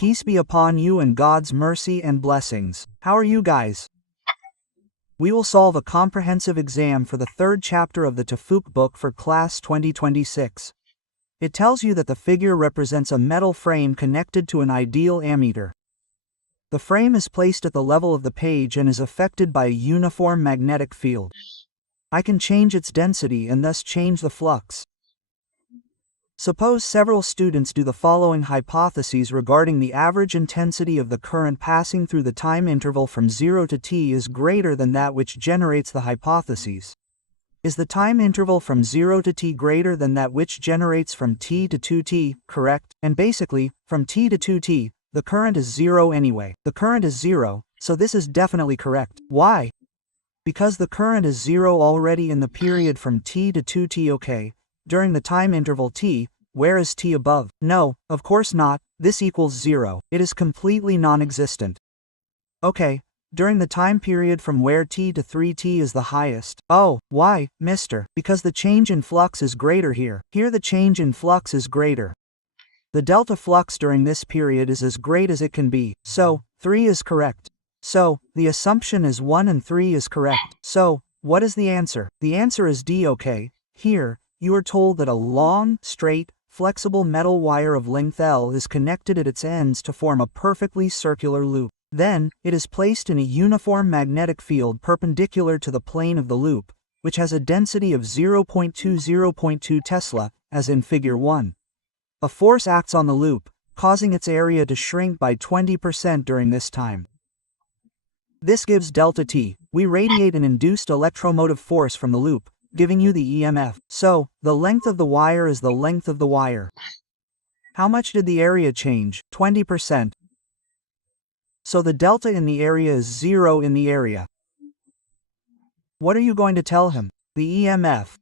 Peace be upon you and God's mercy and blessings. How are you guys? We will solve a comprehensive exam for the third chapter of the Tafuk book for class 2026. It tells you that the figure represents a metal frame connected to an ideal ammeter. The frame is placed at the level of the page and is affected by a uniform magnetic field. I can change its density and thus change the flux. Suppose several students do the following hypotheses regarding the average intensity of the current passing through the time interval from 0 to t is greater than that which generates the hypotheses. Is the time interval from 0 to t greater than that which generates from t to 2t, correct? And basically, from t to 2t, the current is 0 anyway. The current is 0, so this is definitely correct. Why? Because the current is 0 already in the period from t to 2t. Okay. During the time interval t, where is t above? No, of course not, this equals 0. It is completely non-existent. Okay, during the time period from where t to 3t is the highest. Oh, why, mister? Because the change in flux is greater here. Here the change in flux is greater. The delta flux during this period is as great as it can be, so, 3 is correct. So, the assumption is 1 and 3 is correct. So, what is the answer? The answer is D. Okay, here, you are told that a long, straight, flexible metal wire of length L is connected at its ends to form a perfectly circular loop. Then, it is placed in a uniform magnetic field perpendicular to the plane of the loop, which has a density of 0.20.2 Tesla, as in Figure 1. A force acts on the loop, causing its area to shrink by 20% during this time. This gives delta T. We radiate an induced electromotive force from the loop, giving you the EMF. So, the length of the wire is the length of the wire. How much did the area change? 20%. So the delta in the area is 0 in the area. What are you going to tell him? The EMF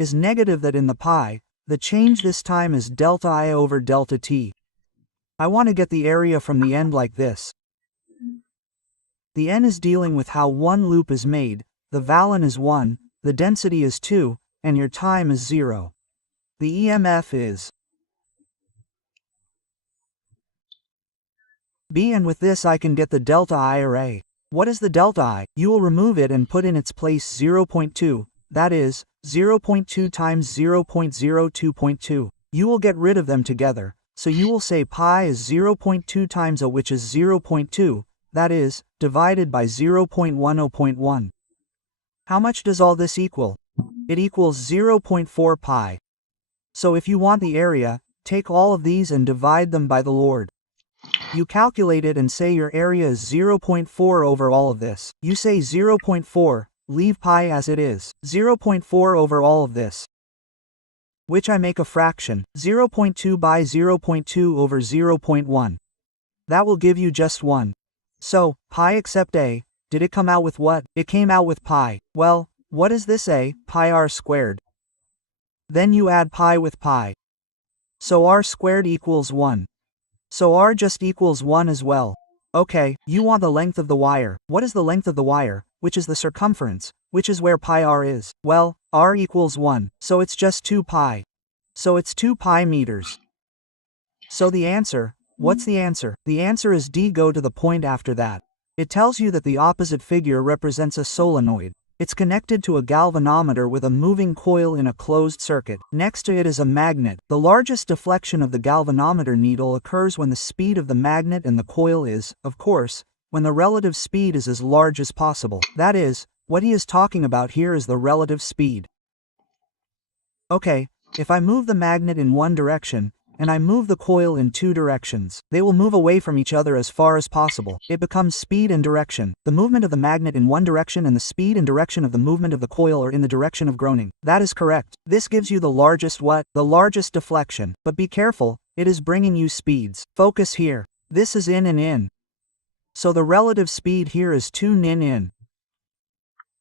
is negative, that in the pi, the change this time is delta I over delta T. I want to get the area from the end like this. The n is dealing with how one loop is made, the valen is 1, the density is 2, and your time is 0. The EMF is B, and with this I can get the delta I or A. What is the delta I? You will remove it and put in its place 0.2, that is, 0.2 times 0.02.2. You will get rid of them together, so you will say pi is 0.2 times A, which is 0.2, that is, divided by 0.10.1. How much does all this equal? It equals 0.4 pi. So if you want the area, take all of these and divide them by the Lord. You calculate it and say your area is 0.4 over all of this. You say 0.4, leave pi as it is. 0.4 over all of this, which I make a fraction, 0.2 by 0.2 over 0.1. That will give you just 1. So, pi except A, did it come out with what? It came out with pi. Well, what is this A? Pi r squared. Then you add pi with pi. So r squared equals 1. So r just equals 1 as well. Okay, you want the length of the wire. What is the length of the wire, which is the circumference, which is where pi r is? Well, r equals 1, so it's just 2 pi. So it's 2 pi meters. So the answer, what's the answer? The answer is D. Go to the point after that. It tells you that the opposite figure represents a solenoid. It's connected to a galvanometer with a moving coil in a closed circuit. Next to it is a magnet. The largest deflection of the galvanometer needle occurs when the speed of the magnet and the coil is, of course, when the relative speed is as large as possible. That is, what he is talking about here is the relative speed. Okay, if I move the magnet in one direction, and I move the coil in two directions, they will move away from each other as far as possible. It becomes speed and direction. The movement of the magnet in one direction and the speed and direction of the movement of the coil are in the direction of groaning. That is correct. This gives you the largest what? The largest deflection. But be careful, it is bringing you speeds. Focus here. This is in and in. So the relative speed here is 2 nin in.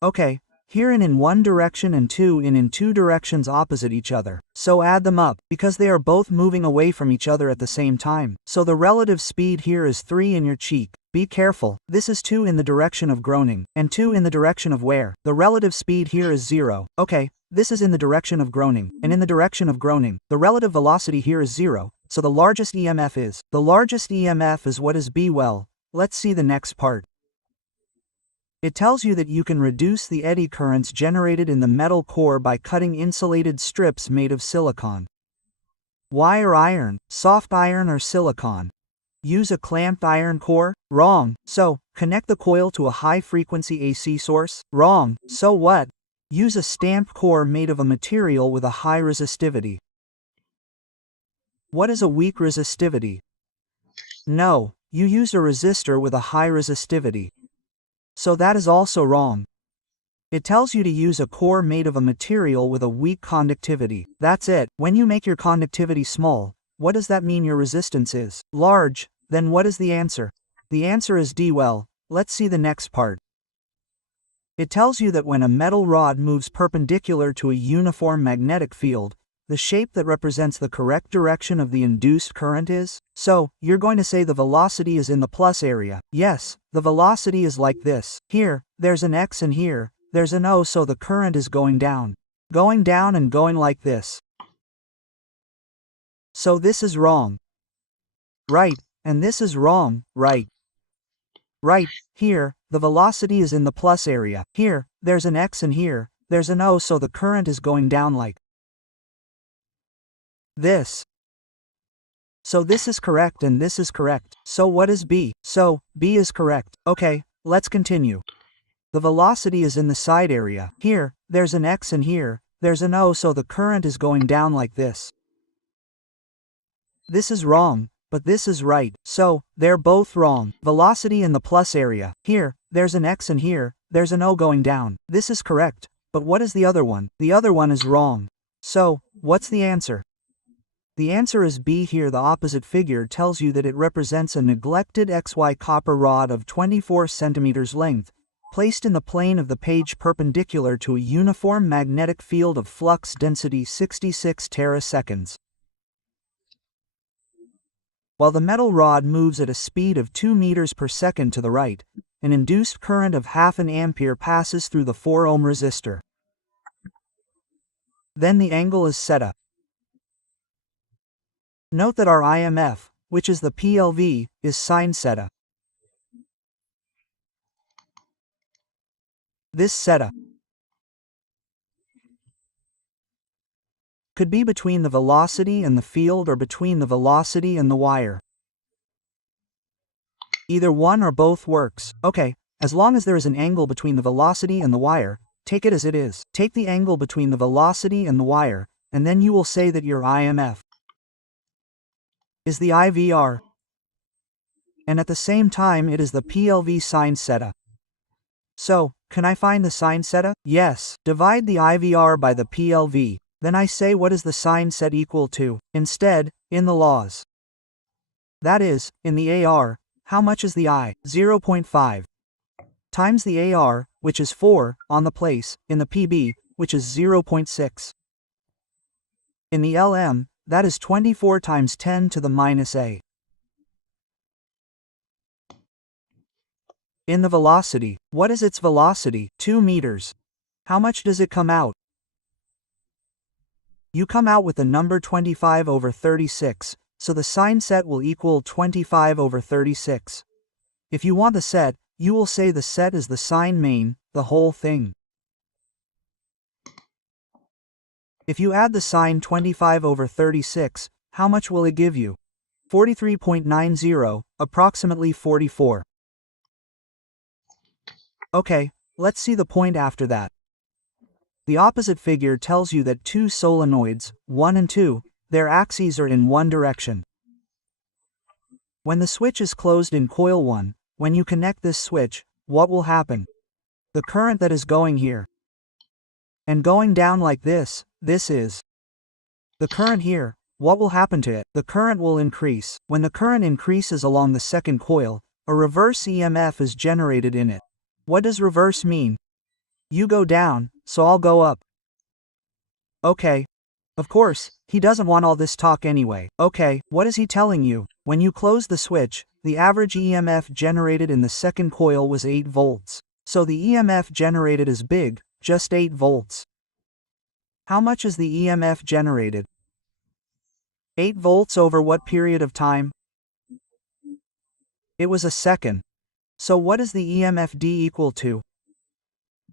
Okay. Here in one direction and 2 in two directions opposite each other. So add them up, because they are both moving away from each other at the same time. So the relative speed here is 3 in your cheek. Be careful, this is 2 in the direction of groaning, and 2 in the direction of where? The relative speed here is 0. Okay, this is in the direction of groaning, and in the direction of groaning, the relative velocity here is 0, So the largest EMF is. The largest EMF is what is B. Well, let's see the next part. It tells you that you can reduce the eddy currents generated in the metal core by cutting insulated strips made of silicon. Wire iron, soft iron or silicon. Use a clamped iron core? Wrong. So, connect the coil to a high-frequency AC source? Wrong. So what? Use a stamped core made of a material with a high resistivity. What is a weak resistivity? No, you used a resistor with a high resistivity. So that is also wrong. It tells you to use a core made of a material with a weak conductivity. That's it. When you make your conductivity small, what does that mean your resistance is? Large. Then what is the answer? The answer is D. Well, let's see the next part. It tells you that when a metal rod moves perpendicular to a uniform magnetic field, the shape that represents the correct direction of the induced current is? So, you're going to say the velocity is in the plus area. Yes, the velocity is like this. Here, there's an X and here, there's an O, so the current is going down. Going down and going like this. So this is wrong. Right, and this is wrong, right. Right, here, the velocity is in the plus area. Here, there's an X and here, there's an O, so the current is going down like this. So this is correct and this is correct. So what is B? So, B is correct. Okay, let's continue. The velocity is in the side area. Here, there's an X and here, there's an O, so the current is going down like this. This is wrong, but this is right. So, they're both wrong. Velocity in the plus area. Here, there's an X and here, there's an O going down. This is correct, but what is the other one? The other one is wrong. So, what's the answer? The answer is B. Here the opposite figure tells you that it represents a neglected XY copper rod of 24 centimeters length, placed in the plane of the page perpendicular to a uniform magnetic field of flux density 66 teraseconds. While the metal rod moves at a speed of 2 meters per second to the right, an induced current of half an ampere passes through the 4 ohm resistor. Then the angle is θ. Note that our IMF, which is the PLV, is sin θ. This θ could be between the velocity and the field or between the velocity and the wire. Either one or both works. Okay, as long as there is an angle between the velocity and the wire, take it as it is. Take the angle between the velocity and the wire, and then you will say that your IMF is the IVR, and at the same time it is the PLV sin θ. So, can I find the sin θ? Yes. Divide the IVR by the PLV, then I say what is the sin θ equal to? Instead, in the laws. That is, in the AR, how much is the I? 0.5. Times the AR, which is 4, on the place, in the PB, which is 0.6. In the LM, that is 24 times 10 to the minus A. In the velocity, what is its velocity? 2 meters. How much does it come out? You come out with the number 25 over 36, so the sin set will equal 25 over 36. If you want the set, you will say the set is the sine main, the whole thing. If you add the sine 25 over 36, how much will it give you? 43.90, approximately 44. Okay, let's see the point after that. The opposite figure tells you that two solenoids, 1 and 2, their axes are in one direction. When the switch is closed in coil 1, when you connect this switch, what will happen? The current that is going here and going down like this is the current here. What will happen to it? The current will increase. When the current increases along the second coil, a reverse EMF is generated in it. What does reverse mean? You go down, so I'll go up. Okay. Of course, he doesn't want all this talk anyway. Okay, what is he telling you? When you close the switch, the average EMF generated in the second coil was 8 volts. So the EMF generated is big, just 8 volts. How much is the EMF generated? 8 volts over what period of time? It was a second. So what is the EMF D equal to?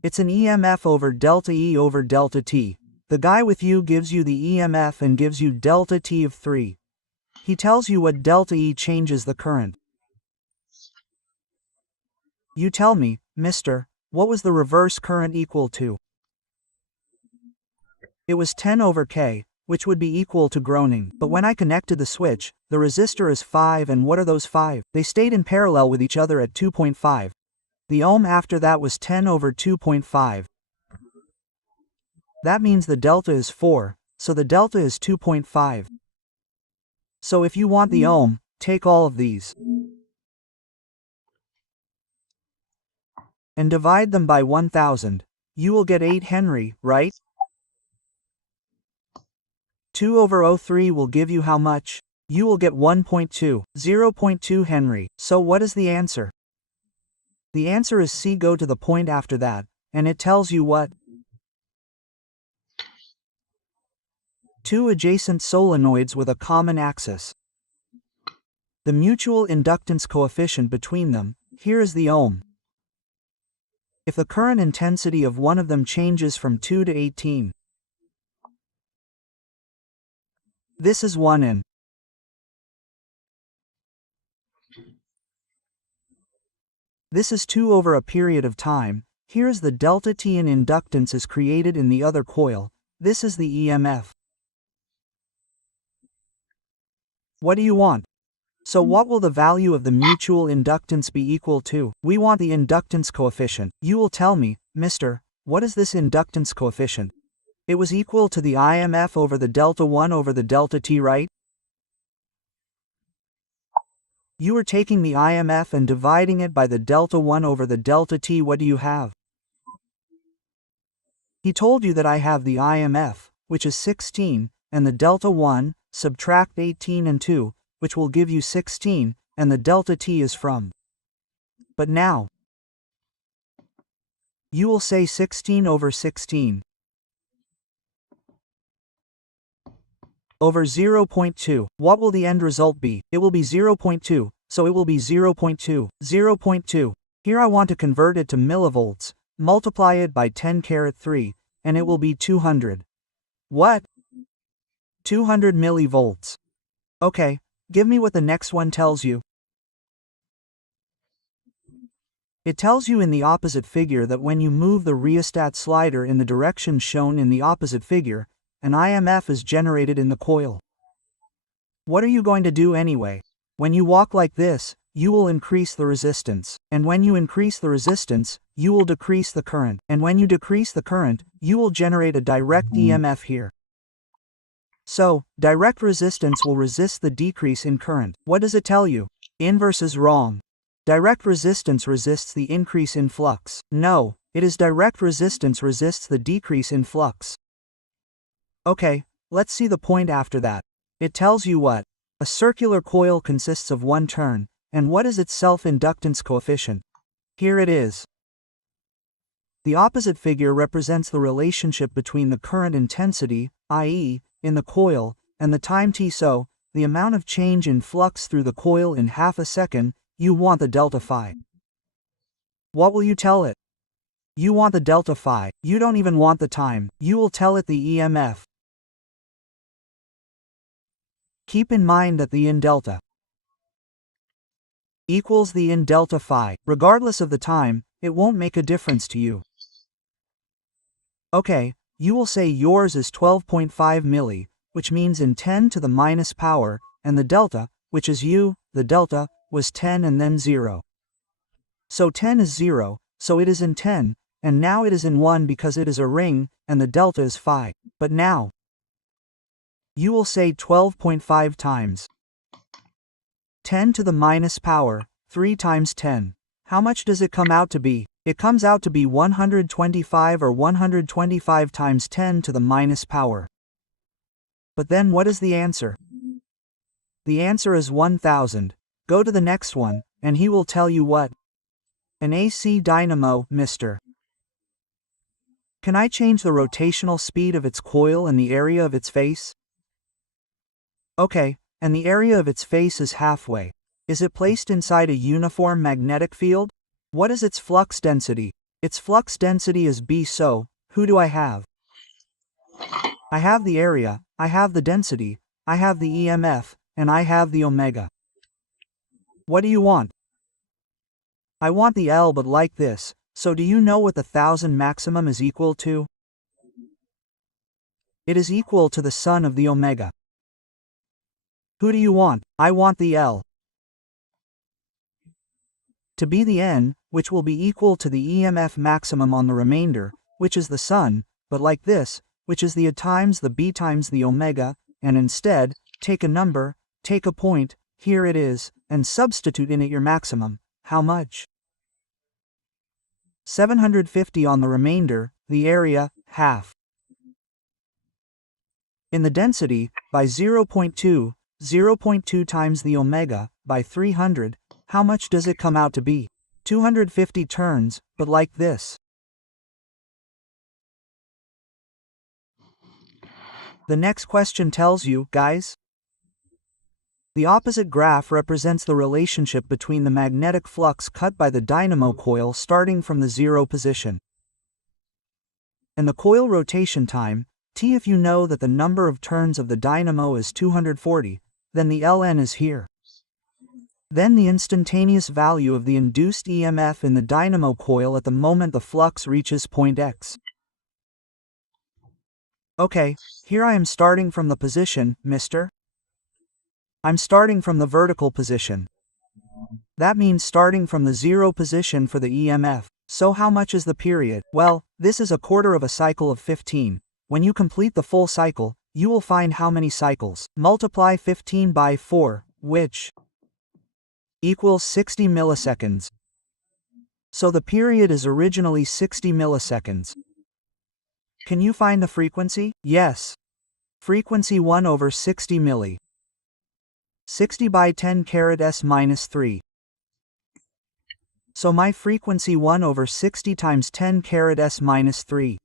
It's an EMF over delta E over delta T. The guy with you gives you the EMF and gives you delta T of 3. He tells you what delta E changes the current. You tell me, mister, what was the reverse current equal to? It was 10 over K, which would be equal to groaning. But when I connected the switch, the resistor is 5, and what are those 5? They stayed in parallel with each other at 2.5. The ohm after that was 10 over 2.5. That means the delta is 4, so the delta is 2.5. So if you want the ohm, take all of these and divide them by 1000. You will get 8 Henry, right? 2 over 03 will give you how much? You will get 1.2, 0.2 Henry. So what is the answer? The answer is C. Go to the point after that, and it tells you what? 2 adjacent solenoids with a common axis. The mutual inductance coefficient between them, here is the ohm. If the current intensity of one of them changes from 2 to 18, this is 1 in. This is 2 over a period of time. Here is the delta T in inductance is created in the other coil. This is the EMF. What do you want? So what will the value of the mutual inductance be equal to? We want the inductance coefficient. You will tell me, mister, what is this inductance coefficient? It was equal to the IMF over the delta 1 over the delta T, right? You are taking the IMF and dividing it by the delta 1 over the delta T. What do you have? He told you that I have the IMF, which is 16, and the delta 1, subtract 18 and 2, which will give you 16, and the delta T is from. But now, you will say 16 over 16 over 0.2. What will the end result be? It will be 0.2, so it will be 0.2, 0.2. Here I want to convert it to millivolts, multiply it by 10⁻3, and it will be 200. What? 200 millivolts. Okay, give me what the next one tells you. It tells you in the opposite figure that when you move the rheostat slider in the direction shown in the opposite figure, an IMF is generated in the coil. What are you going to do anyway? When you walk like this, you will increase the resistance. And when you increase the resistance, you will decrease the current. And when you decrease the current, you will generate a direct EMF here. So, direct resistance will resist the decrease in current. What does it tell you? Inverse is wrong. Direct resistance resists the increase in flux. No, it is direct resistance resists the decrease in flux. Okay, let's see the point after that. It tells you what? A circular coil consists of one turn, and what is its self-inductance coefficient? Here it is. The opposite figure represents the relationship between the current intensity, i.e., in the coil, and the time t. So, the amount of change in flux through the coil in half a second, you want the delta phi. What will you tell it? You want the delta phi. You don't even want the time. You will tell it the EMF. Keep in mind that the in delta equals the in delta phi. Regardless of the time, it won't make a difference to you. Okay, you will say yours is 12.5 milli, which means in 10 to the minus power, and the delta, which is u, the delta, was 10 and then 0. So 10 is 0, so it is in 10, and now it is in 1 because it is a ring, and the delta is phi. But now, you will say 12.5 times 10 to the minus power, 3 times 10. How much does it come out to be? It comes out to be 125 or 125 times 10 to the minus power. But then what is the answer? The answer is 1000. Go to the next one, and he will tell you what? An AC dynamo, mister. Can I change the rotational speed of its coil and the area of its face? Okay, and the area of its face is halfway. Is it placed inside a uniform magnetic field? What is its flux density? Its flux density is B, so, who do I have? I have the area, I have the density, I have the EMF, and I have the omega. What do you want? I want the L, but like this. So do you know what the 1000 maximum is equal to? It is equal to the sum of the omega. Who do you want? I want the L. To be the N, which will be equal to the EMF maximum on the remainder, which is the sum, but like this, which is the A times the B times the omega, and instead, take a number, take a point, here it is, and substitute in it your maximum. How much? 750 on the remainder, the area, half. In the density, by 0.2, 0.2 times the omega, by 300, how much does it come out to be? 250 turns, but like this. The next question tells you, guys. The opposite graph represents the relationship between the magnetic flux cut by the dynamo coil starting from the 0 position and the coil rotation time, T. If you know that the number of turns of the dynamo is 240, then the Ln is here. Then the instantaneous value of the induced EMF in the dynamo coil at the moment the flux reaches point X. Okay, here I am starting from the position, mister. I'm starting from the vertical position. That means starting from the 0 position for the EMF. So how much is the period? Well, this is a quarter of a cycle of 15. When you complete the full cycle, you will find how many cycles. Multiply 15 by 4, which equals 60 milliseconds. So the period is originally 60 milliseconds. Can you find the frequency? Yes. Frequency 1 over 60 milli. 60 by 10 carat s minus 3. So my frequency 1 over 60 times 10 carat s minus 3.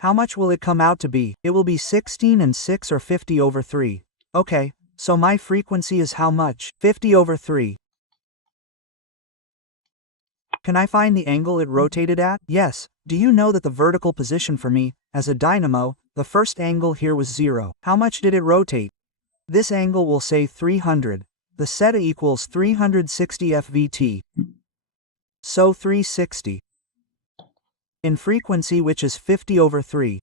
How much will it come out to be? It will be 16 and 6 or 50 over 3. Okay, so my frequency is how much? 50 over 3. Can I find the angle it rotated at? Yes. Do you know that the vertical position for me, as a dynamo, the first angle here was 0. How much did it rotate? This angle will say 300. The zeta equals 360 FVT. So 360. In frequency, which is 50 over 3.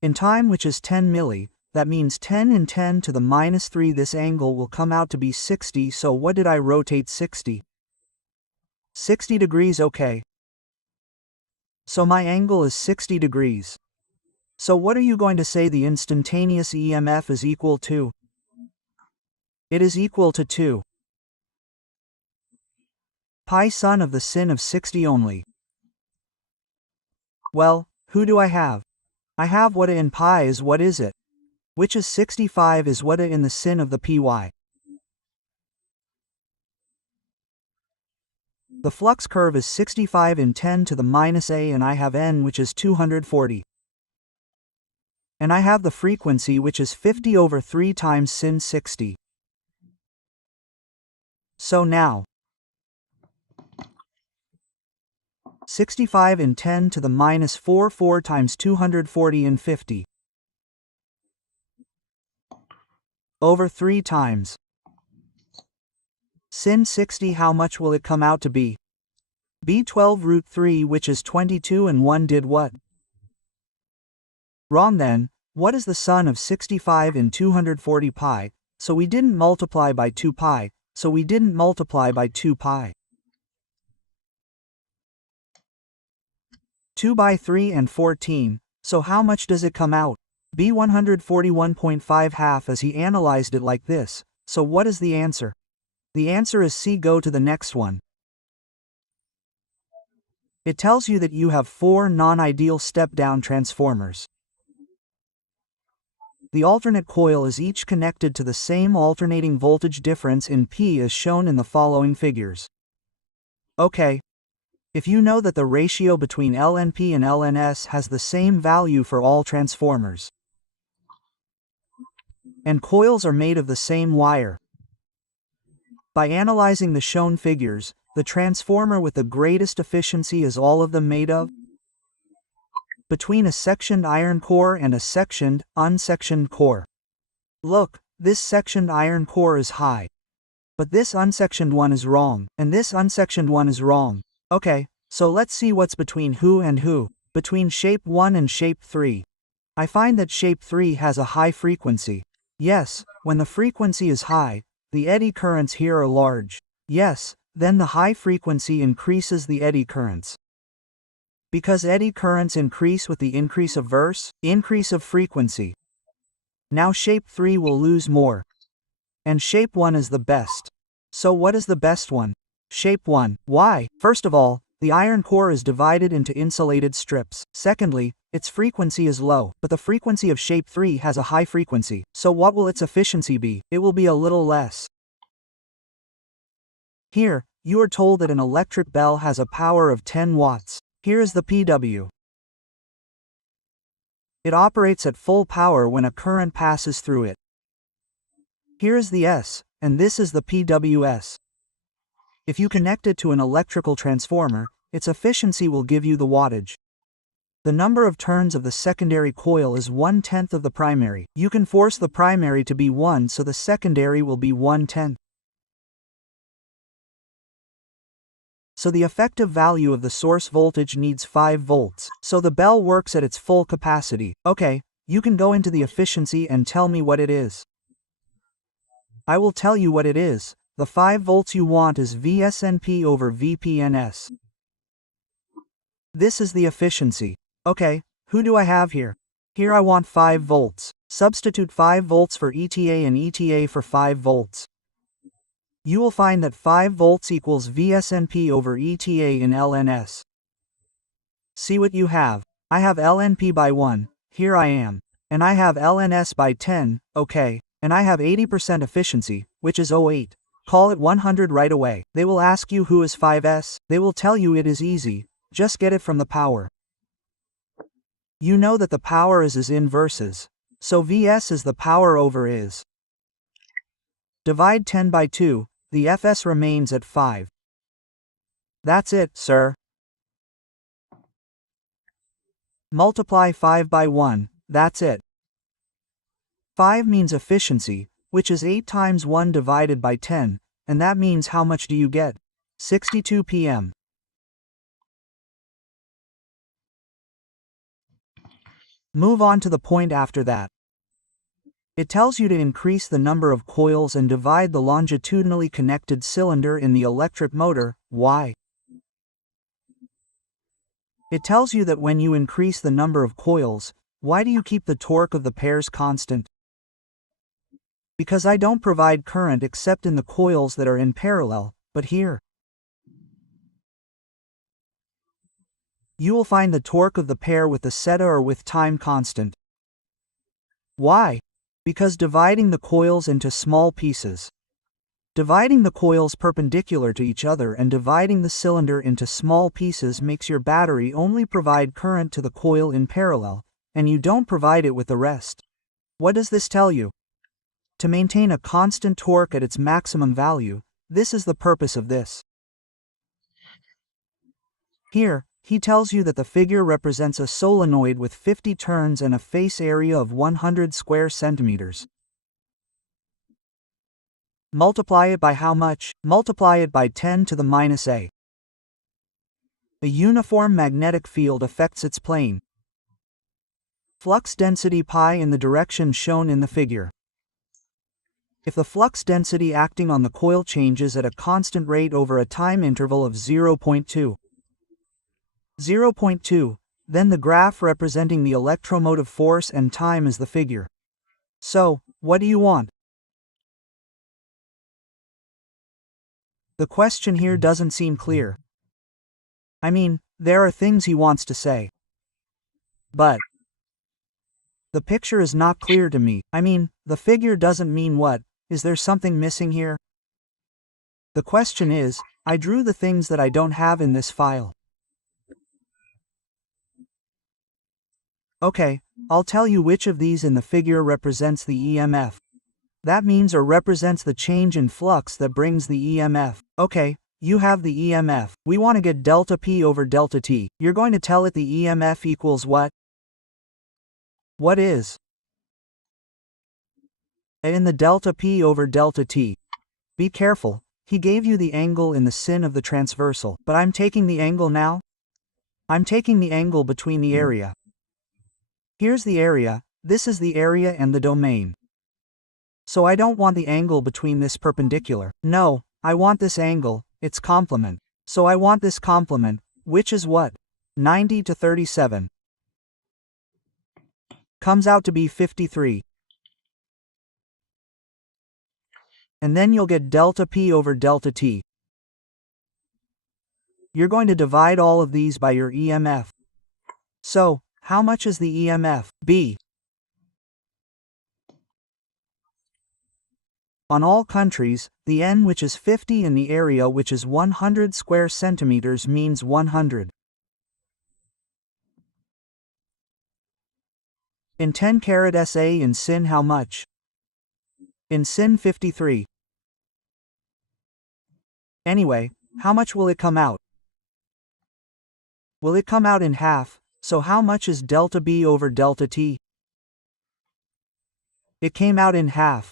In time, which is 10 milli, that means 10 in 10 to the minus 3. This angle will come out to be 60. So what did I rotate 60? 60 degrees, okay. So my angle is 60 degrees. So what are you going to say the instantaneous EMF is equal to? It is equal to 2 pi sin of the sin of 60 only. Well, who do I have? I have what in pi is what is it? Which is 65 is what in the sin of the py. The flux curve is 65 in 10 to the minus a, and I have n, which is 240. And I have the frequency, which is 50 over 3 times sin 60. So now, 65 in 10 to the minus 4 times 240 in 50. Over 3 times sin 60, how much will it come out to be? B12 root 3, which is 22, and 1 did what? Wrong then. What is the sum of 65 in 240 pi? So we didn't multiply by 2 pi, so we didn't multiply by 2 pi. 2 by 3 and 14, so how much does it come out? B 141.5 half, as he analyzed it like this. So what is the answer? The answer is C. Go to the next one. It tells you that you have 4 non-ideal step-down transformers. The alternate coil is each connected to the same alternating voltage difference in P as shown in the following figures. Okay. If you know that the ratio between LNP and LNS has the same value for all transformers, and coils are made of the same wire. By analyzing the shown figures, the transformer with the greatest efficiency is all of them made of between a sectioned iron core and a sectioned, unsectioned core. Look, this sectioned iron core is high. But this unsectioned one is wrong, and this unsectioned one is wrong. Okay, so let's see what's between who and who. Between shape 1 and shape 3. I find that shape 3 has a high frequency. Yes, when the frequency is high, the eddy currents here are large. Yes, then the high frequency increases the eddy currents. Because eddy currents increase with the increase of frequency. Now shape 3 will lose more. And shape 1 is the best. So what is the best one? Shape 1. Why? First of all, the iron core is divided into insulated strips. Secondly, its frequency is low, but the frequency of shape 3 has a high frequency. So what will its efficiency be? It will be a little less. Here, you are told that an electric bell has a power of 10 watts. Here is the PW. It operates at full power when a current passes through it. Here is the S, and this is the PWS. If you connect it to an electrical transformer, its efficiency will give you the wattage. The number of turns of the secondary coil is 1/10 of the primary. You can force the primary to be 1, so the secondary will be 1/10. So the effective value of the source voltage needs 5 volts, so the bell works at its full capacity. Okay, you can go into the efficiency and tell me what it is. I will tell you what it is. The 5 volts you want is VSNP over VPNS. This is the efficiency. Okay, who do I have here? Here I want 5 volts. Substitute 5 volts for ETA and ETA for 5 volts. You will find that 5 volts equals VSNP over ETA in LNS. See what you have. I have LNP by 1, here I am. And I have LNS by 10, okay. And I have 80% efficiency, which is 08. Call it 100 right away. They will ask you who is 5S. They will tell you it is easy. Just get it from the power. You know that the power is inverses. So Vs is the power over is. Divide 10 by 2, the Fs remains at 5. That's it, sir. Multiply 5 by 1, that's it. 5 means efficiency, which is 8 times 1 divided by 10, and that means how much do you get? 62 pm. Move on to the point after that. It tells you to increase the number of coils and divide the longitudinally connected cylinder in the electric motor. Why? It tells you that when you increase the number of coils, why do you keep the torque of the pairs constant? Because I don't provide current except in the coils that are in parallel, but here you will find the torque of the pair with the zeta or with time constant. Why? Because dividing the coils into small pieces. Dividing the coils perpendicular to each other and dividing the cylinder into small pieces makes your battery only provide current to the coil in parallel, and you don't provide it with the rest. What does this tell you? To maintain a constant torque at its maximum value, this is the purpose of this. Here, he tells you that the figure represents a solenoid with 50 turns and a face area of 100 square centimeters. Multiply it by how much? Multiply it by 10 to the minus a. A uniform magnetic field affects its plane. Flux density pi in the direction shown in the figure. If the flux density acting on the coil changes at a constant rate over a time interval of 0.2, then the graph representing the electromotive force and time is the figure. So, what do you want? The question here doesn't seem clear. I mean, there are things he wants to say. But the picture is not clear to me. I mean, the figure doesn't mean what? Is there something missing here? The question is, I drew the things that I don't have in this file. Okay, I'll tell you which of these in the figure represents the EMF. That means or represents the change in flux that brings the EMF. Okay, you have the EMF. We want to get delta P over delta T. You're going to tell it the EMF equals what? What is? In the delta P over delta T. Be careful, he gave you the angle in the sin of the transversal, but I'm taking the angle now? I'm taking the angle between the area. Here's the area, this is the area and the domain. So I don't want the angle between this perpendicular. No, I want this angle, its complement. So I want this complement, which is what? 90 to 37. Comes out to be 53. And then you'll get delta P over delta T. You're going to divide all of these by your EMF. So, how much is the EMF? B. On all countries, the N which is 50 and the area which is 100 square centimeters means 100. In 10 carat SA in sin how much? In sin 53. Anyway, how much will it come out? Will it come out in half, so how much is delta B over delta T? It came out in half.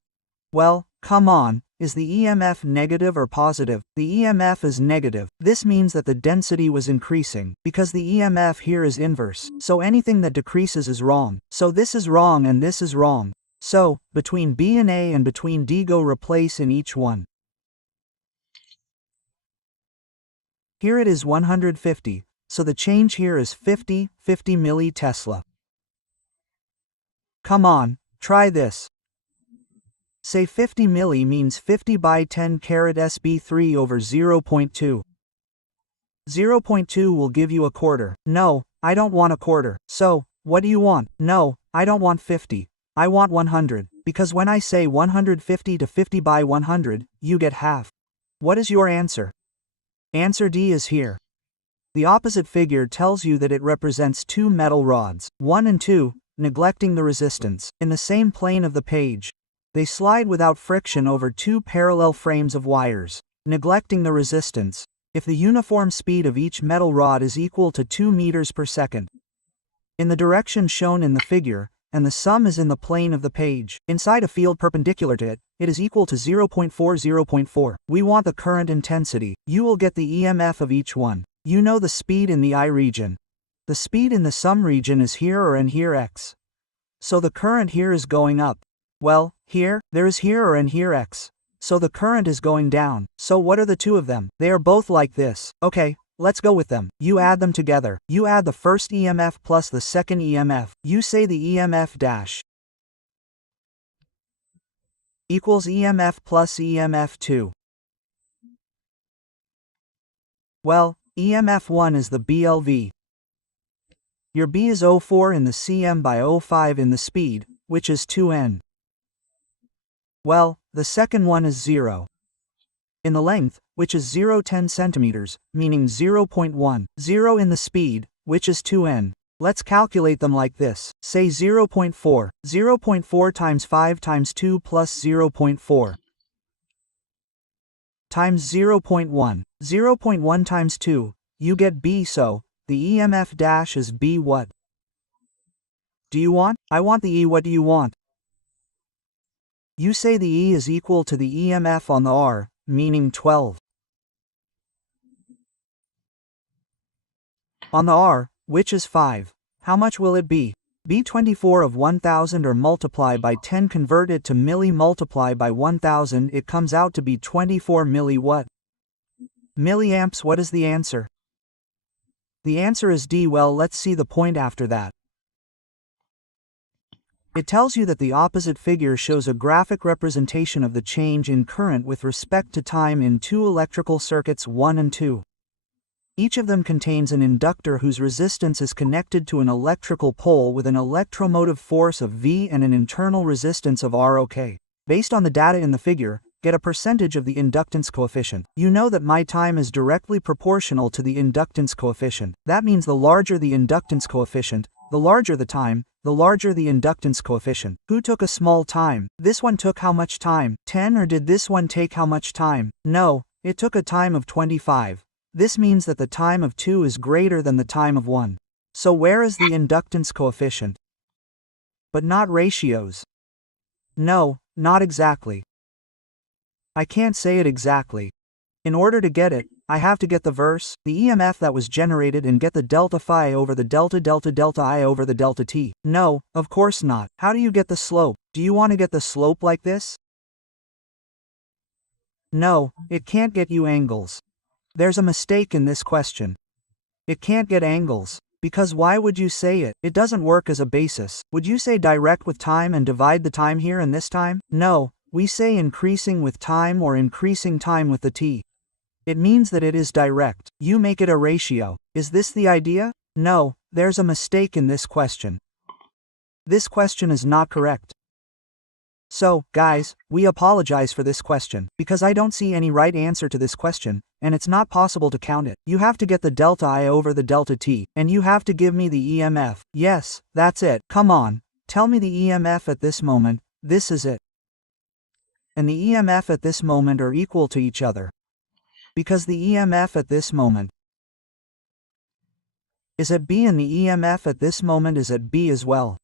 Well, come on, is the EMF negative or positive? The EMF is negative. This means that the density was increasing, because the EMF here is inverse, so anything that decreases is wrong. So this is wrong and this is wrong. So, between B and A and between D go replace in each one. Here it is 150, so the change here is 50 milli-Tesla. Come on, try this. Say 50 milli means 50 by 10 carat SB3 over 0.2. 0.2 will give you a quarter. No, I don't want a quarter. So, what do you want? No, I don't want 50. I want 100, because when I say 150 to 50 by 100, you get half. What is your answer? Answer D is here. The opposite figure tells you that it represents two metal rods, 1 and 2, neglecting the resistance, in the same plane of the page. They slide without friction over two parallel frames of wires, neglecting the resistance, if the uniform speed of each metal rod is equal to 2 meters per second. In the direction shown in the figure, and the sum is in the plane of the page, inside a field perpendicular to it, it is equal to 0.4. We want the current intensity. You will get the EMF of each one. You know the speed in the I region. The speed in the sum region is here or and here x. So the current here is going up. Well, here, there is here or and here x. So the current is going down. So what are the two of them? They are both like this. Okay, let's go with them. You add them together. You add the first EMF plus the second EMF. You say the EMF dash equals EMF plus EMF2. Well, EMF1 is the BLV. Your B is 0.4 in the cm by 0.5 in the speed, which is 2n. Well, the second one is 0. In the length, which is 0.10 centimeters, meaning 0.1. 0 in the speed, which is 2n. Let's calculate them like this. Say 0.4. 0.4 times 5 times 2 plus 0.4. Times 0.1. 0.1 times 2. You get B, so the EMF dash is B what? Do you want? I want the E. What do you want? You say the E is equal to the EMF on the R, meaning 12. On the R, which is 5. How much will it be? B 24 of 1000 or multiply by 10 convert it to milli multiply by 1000 it comes out to be 24 milli what? Milliamps. What is the answer? The answer is D. Well, let's see the point after that. It tells you that the opposite figure shows a graphic representation of the change in current with respect to time in two electrical circuits 1 and 2. Each of them contains an inductor whose resistance is connected to an electrical pole with an electromotive force of V and an internal resistance of R. OK. Based on the data in the figure, get a percentage of the inductance coefficient. You know that my time is directly proportional to the inductance coefficient. That means the larger the inductance coefficient, the larger the time, the larger the inductance coefficient. Who took a small time? This one took how much time? 10, or did this one take how much time? No, it took a time of 25. This means that the time of 2 is greater than the time of 1. So where is the inductance coefficient? But not ratios. No, not exactly. I can't say it exactly. In order to get it, I have to get the verse, the EMF that was generated, and get the delta phi over the delta I over the delta t. No, of course not. How do you get the slope? Do you want to get the slope like this? No, it can't get you angles. There's a mistake in this question. It can't get angles. Because why would you say it? It doesn't work as a basis. Would you say direct with time and divide the time here and this time? No, we say increasing with time or increasing time with the t. It means that it is direct. You make it a ratio. Is this the idea? No, there's a mistake in this question. This question is not correct. So, guys, we apologize for this question, because I don't see any right answer to this question, and it's not possible to count it. You have to get the delta I over the delta t, and you have to give me the EMF. Yes, that's it. Come on, tell me the EMF at this moment. This is it. And the EMF at this moment are equal to each other. Because the EMF at this moment is at B and the EMF at this moment is at B as well.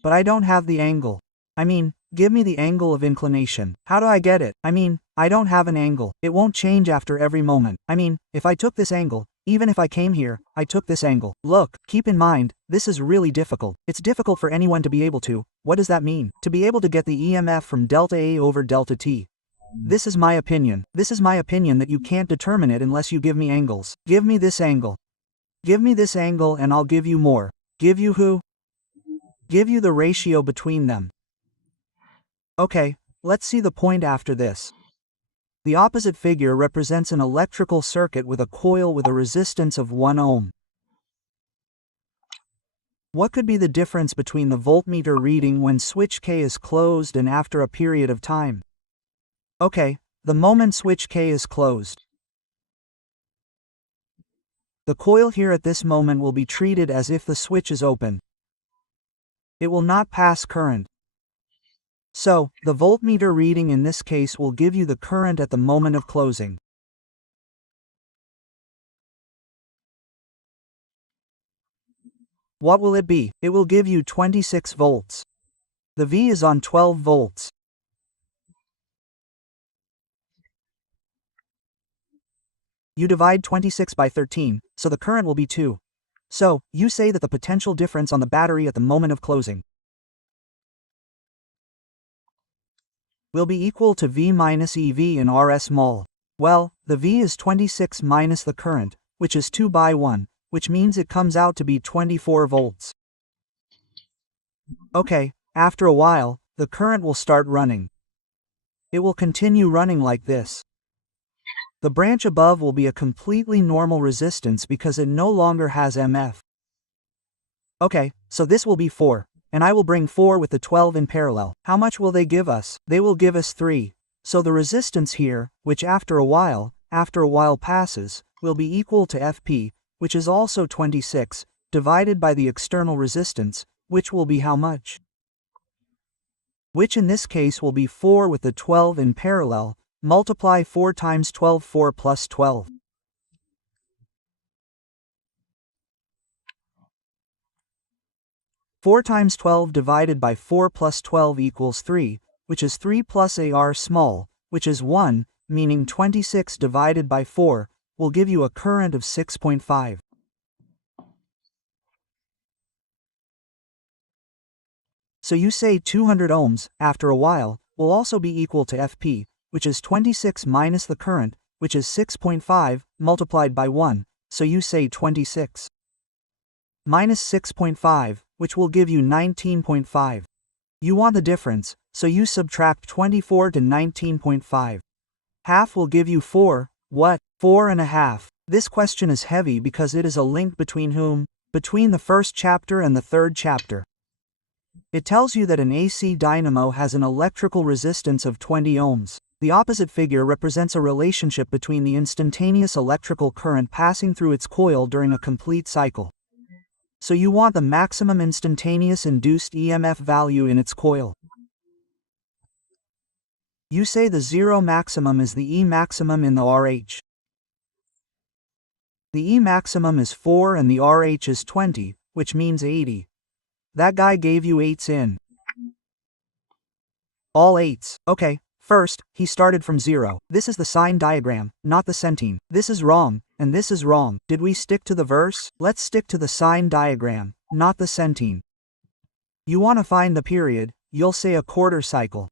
But I don't have the angle. I mean, give me the angle of inclination. How do I get it? I mean, I don't have an angle. It won't change after every moment. I mean, if I took this angle, even if I came here, I took this angle. Look, keep in mind, this is really difficult. It's difficult for anyone to be able to. What does that mean? To be able to get the EMF from delta A over delta T. This is my opinion. This is my opinion that you can't determine it unless you give me angles. Give me this angle. Give me this angle and I'll give you more. Give you who? Give you the ratio between them. Okay, let's see the point after this. The opposite figure represents an electrical circuit with a coil with a resistance of 1 ohm. What could be the difference between the voltmeter reading when switch K is closed and after a period of time? Okay, the moment switch K is closed. The coil here at this moment will be treated as if the switch is open. It will not pass current. So, the voltmeter reading in this case will give you the current at the moment of closing. What will it be? It will give you 26 volts. The V is on 12 volts. You divide 26 by 13, so the current will be 2. So, you say that the potential difference on the battery at the moment of closing will be equal to V minus EV in RS mol. Well, the V is 26 minus the current, which is 2 by 1, which means it comes out to be 24 volts. Okay, after a while, the current will start running. It will continue running like this. The branch above will be a completely normal resistance because it no longer has MF. Okay, so this will be 4. And I will bring 4 with the 12 in parallel. How much will they give us? They will give us 3. So the resistance here, which after a while passes, will be equal to Fp, which is also 26, divided by the external resistance, which will be how much? Which in this case will be 4 with the 12 in parallel, multiply 4 times 12, 4 plus 12. 4 times 12 divided by 4 plus 12 equals 3, which is 3 plus AR small, which is 1, meaning 26 divided by 4, will give you a current of 6.5. So you say 200 ohms, after a while, will also be equal to Fp, which is 26 minus the current, which is 6.5, multiplied by 1, so you say 26 minus 6.5, which will give you 19.5. You want the difference, so you subtract 24 to 19.5. Half will give you 4, what? 4.5. This question is heavy because it is a link between whom? Between the first chapter and the third chapter. It tells you that an AC dynamo has an electrical resistance of 20 ohms. The opposite figure represents a relationship between the instantaneous electrical current passing through its coil during a complete cycle. So you want the maximum instantaneous induced EMF value in its coil. You say the zero maximum is the E maximum in the RH. The E maximum is 4 and the RH is 20, which means 80. That guy gave you 8s in. All 8s. Okay. First, he started from 0. This is the sign diagram, not the centime. This is wrong, and this is wrong. Did we stick to the verse? Let's stick to the sign diagram, not the centime. You want to find the period, you'll say a quarter cycle.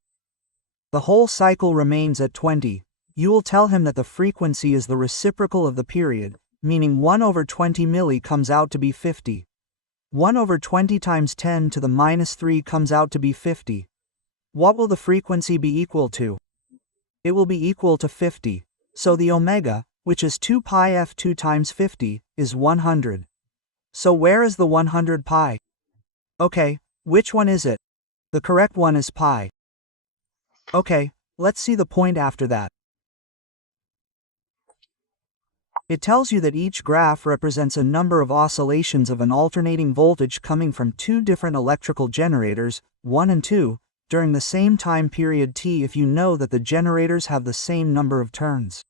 The whole cycle remains at 20. You will tell him that the frequency is the reciprocal of the period, meaning 1 over 20 milli comes out to be 50. 1 over 20 times 10 to the minus 3 comes out to be 50. What will the frequency be equal to? It will be equal to 50. So the omega, which is 2 pi f2 times 50, is 100. So where is the 100 pi? Okay, which one is it? The correct one is pi. Okay, let's see the point after that. It tells you that each graph represents a number of oscillations of an alternating voltage coming from two different electrical generators, 1 and 2, during the same time period t if you know that the generators have the same number of turns.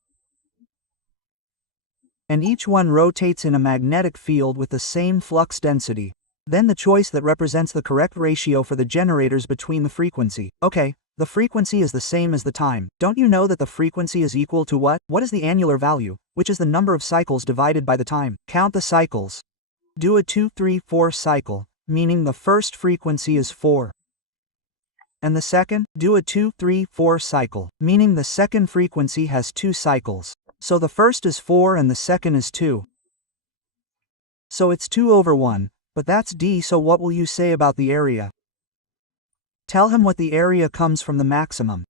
And each one rotates in a magnetic field with the same flux density. Then the choice that represents the correct ratio for the generators between the frequency. Okay, the frequency is the same as the time. Don't you know that the frequency is equal to what? What is the annular value, which is the number of cycles divided by the time? Count the cycles. Do a 2, 3, 4 cycle, meaning the first frequency is 4. And the second, do a 2, 3, 4 cycle, meaning the second frequency has 2 cycles. So the first is 4 and the second is 2. So it's 2 over 1, but that's d, so what will you say about the area? Tell him what the area comes from the maximum.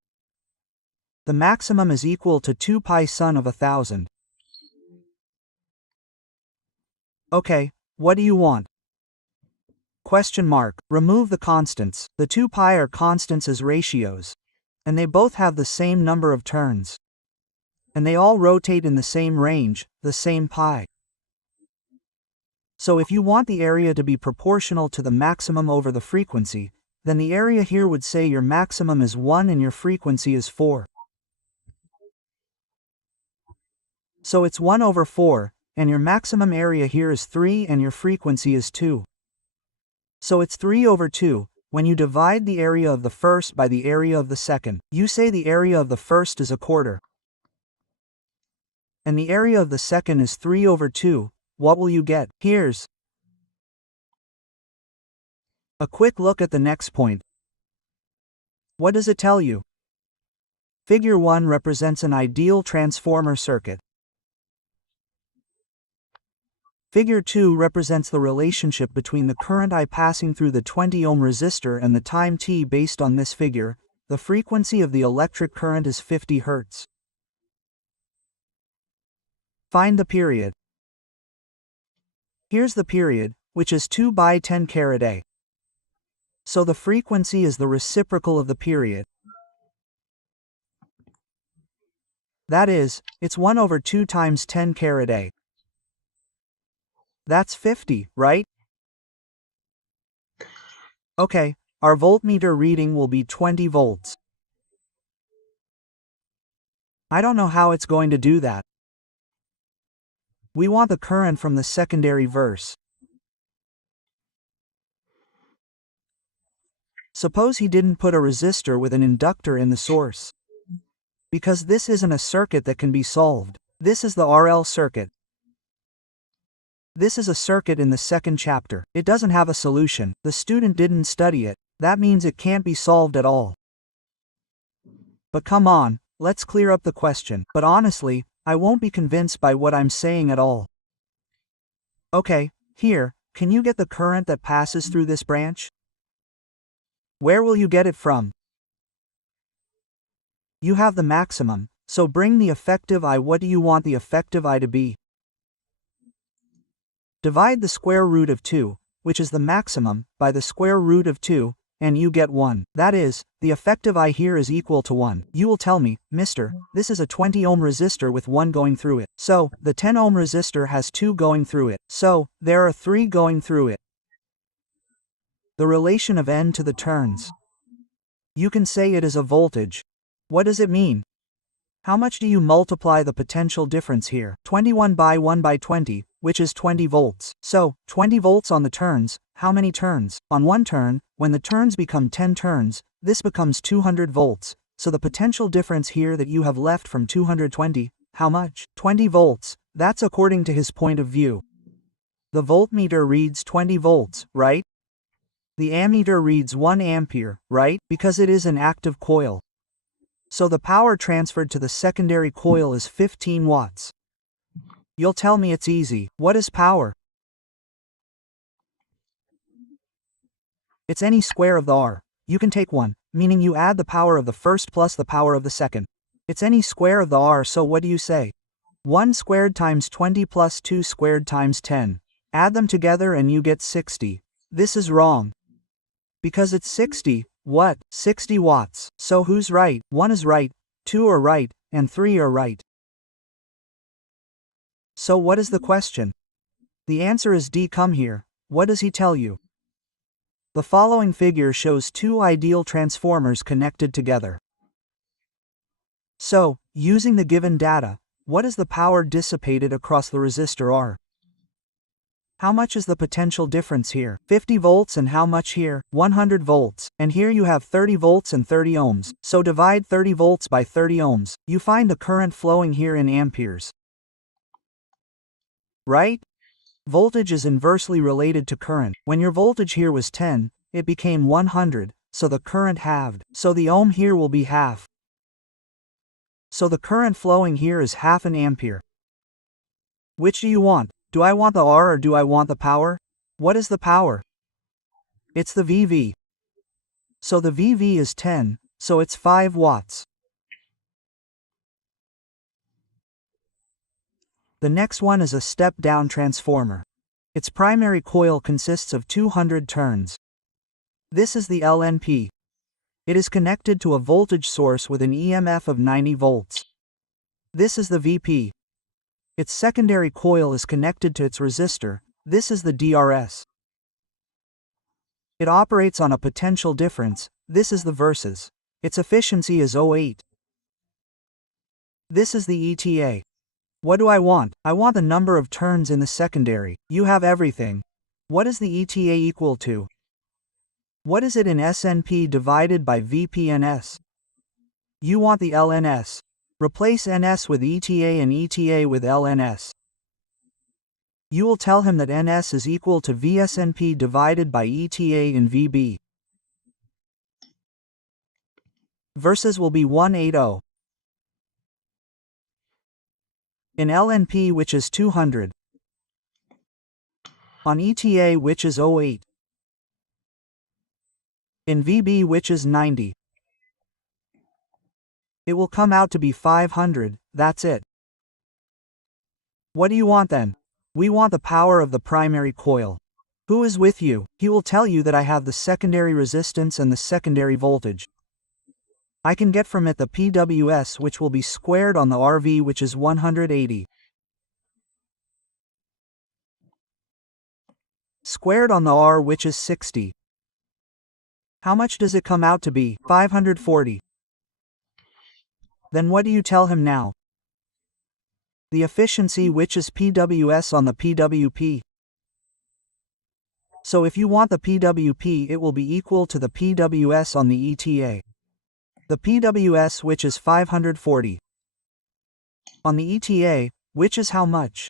The maximum is equal to 2 pi son of 1,000. Okay, what do you want? Question mark. Remove the constants. The 2 pi are constants as ratios. And they both have the same number of turns. And they all rotate in the same range, the same pi. So if you want the area to be proportional to the maximum over the frequency, then the area here would say your maximum is 1 and your frequency is 4. So it's 1 over 4, and your maximum area here is 3 and your frequency is 2. So it's 3 over 2, when you divide the area of the first by the area of the second, you say the area of the first is a quarter. And the area of the second is 3 over 2, what will you get? Here's a quick look at the next point. What does it tell you? Figure 1 represents an ideal transformer circuit. Figure 2 represents the relationship between the current I passing through the 20 ohm resistor and the time t based on this figure. The frequency of the electric current is 50 Hz. Find the period. Here's the period, which is 2 by 10 farad. So the frequency is the reciprocal of the period. That is, it's 1 over 2 times 10 farad. That's 50, right? Okay, our voltmeter reading will be 20 volts. I don't know how it's going to do that. We want the current from the secondary verse. Suppose he didn't put a resistor with an inductor in the source. Because this isn't a circuit that can be solved. This is the RL circuit. This is a circuit in the second chapter. It doesn't have a solution. The student didn't study it. That means it can't be solved at all. But come on, let's clear up the question. But honestly, I won't be convinced by what I'm saying at all. Okay, here, can you get the current that passes through this branch? Where will you get it from? You have the maximum, so bring the effective I. What do you want the effective I to be? Divide the square root of 2, which is the maximum, by the square root of 2, and you get 1. That is, the effective I here is equal to 1. You will tell me, Mister, this is a 20 ohm resistor with 1 going through it. So, the 10 ohm resistor has 2 going through it. So, there are 3 going through it. The relation of N to the turns. You can say it is a voltage. What does it mean? How much do you multiply the potential difference here? 21 by 1 by 20, which is 20 volts. So, 20 volts on the turns. How many turns? On one turn, when the turns become 10 turns, this becomes 200 volts. So the potential difference here that you have left from 220, how much? 20 volts. That's according to his point of view. The voltmeter reads 20 volts, right? The ammeter reads 1 ampere, right? Because it is an active coil. So the power transferred to the secondary coil is 15 watts. You'll tell me it's easy. What is power? It's any square of the R. You can take 1, meaning you add the power of the first plus the power of the second. It's any square of the R, so what do you say? 1 squared times 20 plus 2 squared times 10. Add them together and you get 60. This is wrong. Because it's 60, what? 60 watts. So who's right? 1 is right, 2 are right, and 3 are right. So what is the question? The answer is D. Come here. What does he tell you? The following figure shows 2 ideal transformers connected together. So, using the given data, what is the power dissipated across the resistor R? How much is the potential difference here? 50 volts, and how much here? 100 volts. And here you have 30 volts and 30 ohms. So divide 30 volts by 30 ohms. You find the current flowing here in amperes. Right? Voltage is inversely related to current. When your voltage here was 10, it became 100, so the current halved. So the ohm here will be half. So the current flowing here is half an ampere. Which do you want? Do I want the R or do I want the power? What is the power? It's the VV. So the VV is 10, so it's 5 watts. The next one is a step-down transformer. Its primary coil consists of 200 turns. This is the LNP. It is connected to a voltage source with an EMF of 90 volts. This is the VP. Its secondary coil is connected to its resistor. This is the DRS. It operates on a potential difference. This is the versus. Its efficiency is 0.8. This is the ETA. What do I want? I want the number of turns in the secondary. You have everything. What is the ETA equal to? What is it in SNP divided by VPNS? You want the LNS. Replace NS with ETA and ETA with LNS. You will tell him that NS is equal to VSNP divided by ETA in VB. Versus will be 180. In LNP, which is 200. On ETA, which is 0.8. In VB, which is 90. It will come out to be 500, that's it. What do you want then? We want the power of the primary coil. Who is with you? He will tell you that I have the secondary resistance and the secondary voltage. I can get from it the PWS, which will be squared on the RV, which is 180. Squared on the R, which is 60. How much does it come out to be? 540. Then what do you tell him now? The efficiency, which is PWS on the PWP. So if you want the PWP, it will be equal to the PWS on the ETA. The PWS, which is 540. On the ETA, which is how much?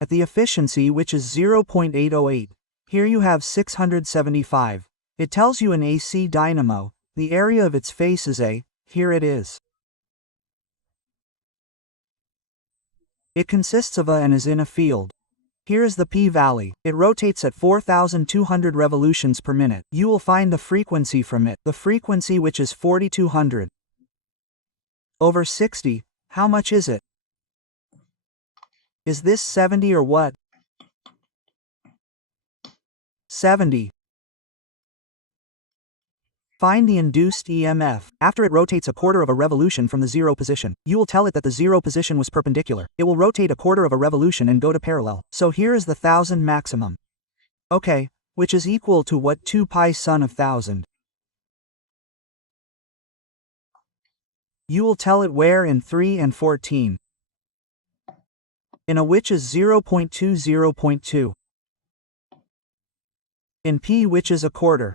At the efficiency, which is 0.808, here you have 675. It tells you an AC dynamo, the area of its face is A, here it is. It consists of A and is in a field. Here is the p-valley. It rotates at 4,200 revolutions per minute. You will find the frequency from it. The frequency, which is 4,200. Over 60, how much is it? Is this 70 or what? 70. Find the induced EMF. After it rotates a quarter of a revolution from the zero position, you will tell it that the zero position was perpendicular. It will rotate a quarter of a revolution and go to parallel. So here is the 1000 maximum. Okay, which is equal to what? 2 pi sun of 1000. You will tell it where in 3 and 14. In a which is 0.2 0.2. In p which is a quarter.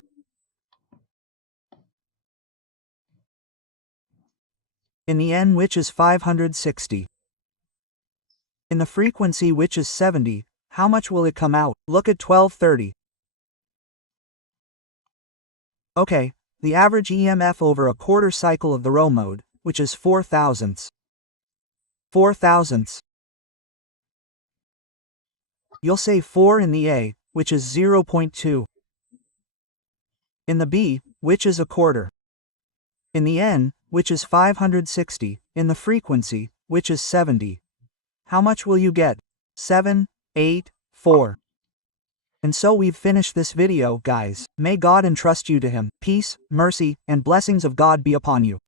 In the n which is 560. In the frequency which is 70, how much will it come out? Look at 1230. Okay, the average EMF over a quarter cycle of the rho mode, which is 4 thousandths. 4 thousandths. You'll say 4 in the A, which is 0.2. In the B, which is a quarter. In the N, which is 560, in the frequency, which is 70. How much will you get? 7, 8, 4. And so we've finished this video, guys. May God entrust you to Him. Peace, mercy, and blessings of God be upon you.